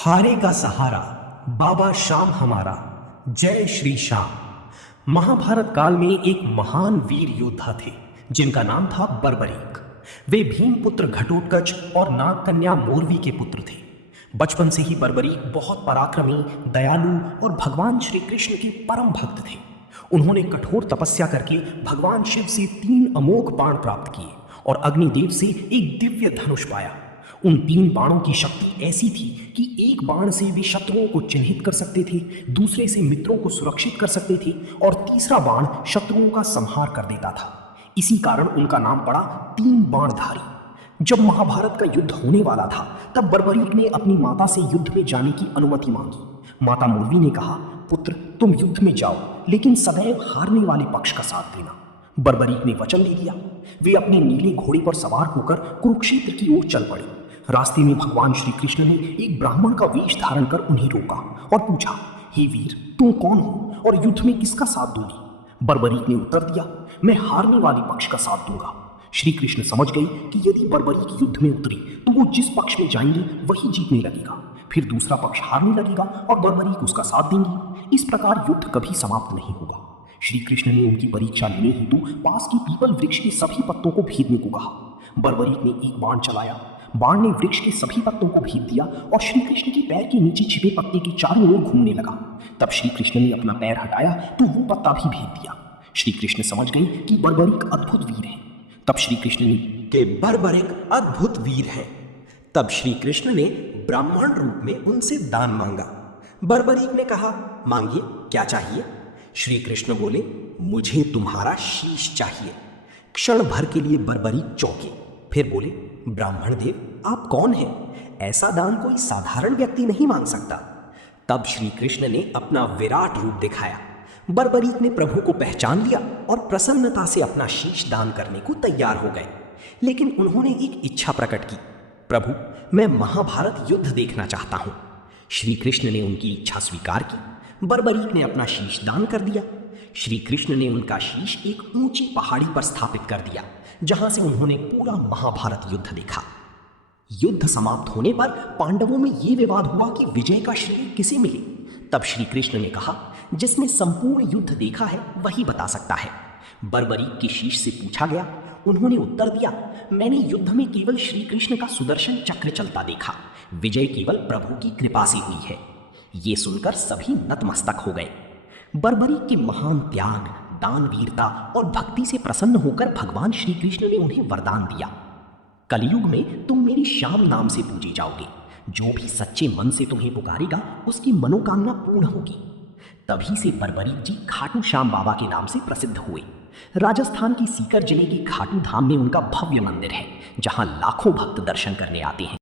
हारे का सहारा बाबा श्याम हमारा, जय श्री श्याम। महाभारत काल में एक महान वीर योद्धा थे जिनका नाम था बर्बरीक। वे भीमपुत्र घटोत्कच और नागकन्या मोरवी के पुत्र थे। बचपन से ही बर्बरीक बहुत पराक्रमी, दयालु और भगवान श्री कृष्ण के परम भक्त थे। उन्होंने कठोर तपस्या करके भगवान शिव से 3 अमोघ बाण प्राप्त किए और अग्निदेव से एक दिव्य धनुष पाया। उन 3 बाणों की शक्ति ऐसी थी कि एक बाण से वे शत्रुओं को चिन्हित कर सकते थे, दूसरे से मित्रों को सुरक्षित कर सकते थे और तीसरा बाण शत्रुओं का संहार कर देता था। इसी कारण उनका नाम पड़ा 3 बाणधारी। जब महाभारत का युद्ध होने वाला था तब बर्बरीक ने अपनी माता से युद्ध में जाने की अनुमति मांगी। माता मोरवी ने कहा, पुत्र तुम युद्ध में जाओ, लेकिन सदैव हारने वाले पक्ष का साथ देना। बर्बरीक ने वचन दे दिया। वे अपने नीले घोड़े पर सवार होकर कुरुक्षेत्र की ओर चल पड़े। रास्ते में भगवान श्री कृष्ण ने एक ब्राह्मण का वेश धारण कर उन्हें रोका और पूछा, हे वीर, तुम कौन हो और युद्ध में किसका साथ दोगे? बर्बरीक ने उत्तर दिया, मैं हारने वाले पक्ष का साथ दूंगा। श्री कृष्ण समझ गए कि यदि बर्बरीक युद्ध में उतरे तो वो जिस पक्ष में जाएंगे वही जीतने लगेगा, फिर दूसरा पक्ष हारने लगेगा और बर्बरीक उसका साथ देंगे। इस प्रकार युद्ध कभी समाप्त नहीं होगा। श्री कृष्ण ने उनकी परीक्षा लेने हेतु पास की पीपल वृक्ष के सभी पत्तों को भेदने को कहा। बर्बरीक ने एक बाण चलाया। बाण ने वृक्ष के सभी पत्तों को भेद दिया और श्री कृष्ण के पैर के नीचे छिपे पत्ते के चारों ओर घूमने लगा। तब श्री कृष्ण ने अपना पैर हटाया तो वो पत्ता भी भेद दिया। श्री कृष्ण समझ गए कि बर्बरीक अद्भुत वीर है। तब श्री कृष्ण ने कि बर्बरीक अद्भुत वीर है। तब श्री कृष्ण ने ब्राह्मण रूप में उनसे दान मांगा। बर्बरीक ने कहा, मांगिए, क्या चाहिए? श्री कृष्ण बोले, मुझे तुम्हारा शीश चाहिए। क्षण भर के लिए बर्बरीक चौंके, फिर बोले, ब्राह्मण देव, आप कौन हैं? ऐसा दान कोई साधारण व्यक्ति नहीं मांग सकता। तब श्री कृष्ण ने अपना विराट रूप दिखाया। बर्बरीक ने प्रभु को पहचान लिया और प्रसन्नता से अपना शीश दान करने को तैयार हो गए। लेकिन उन्होंने एक इच्छा प्रकट की, प्रभु, मैं महाभारत युद्ध देखना चाहता हूं। श्री कृष्ण ने उनकी इच्छा स्वीकार की। बर्बरीक ने अपना शीश दान कर दिया। श्री कृष्ण ने उनका शीश एक ऊंची पहाड़ी पर स्थापित कर दिया, जहां से उन्होंने पूरा महाभारत युद्ध देखा। युद्ध समाप्त होने पर पांडवों में यह विवाद हुआ कि विजय का श्रेय किसे मिले। तब श्री कृष्ण ने कहा, जिसने संपूर्ण युद्ध देखा है वही बता सकता है। बर्बरीक के शीश से पूछा गया। उन्होंने उत्तर दिया, मैंने युद्ध में केवल श्री कृष्ण का सुदर्शन चक्र चलता देखा। विजय केवल प्रभु की कृपा से हुई है। ये सुनकर सभी नतमस्तक हो गए। बर्बरीक के महान त्याग, दानवीरता और भक्ति से प्रसन्न होकर भगवान श्री कृष्ण ने उन्हें वरदान दिया, कलयुग में तुम मेरी श्याम नाम से पूजे जाओगे। जो भी सच्चे मन से तुम्हें पुकारेगा उसकी मनोकामना पूर्ण होगी। तभी से बर्बरीक जी खाटू श्याम बाबा के नाम से प्रसिद्ध हुए। राजस्थान की सीकर जिले के खाटू धाम में उनका भव्य मंदिर है, जहां लाखों भक्त दर्शन करने आते हैं।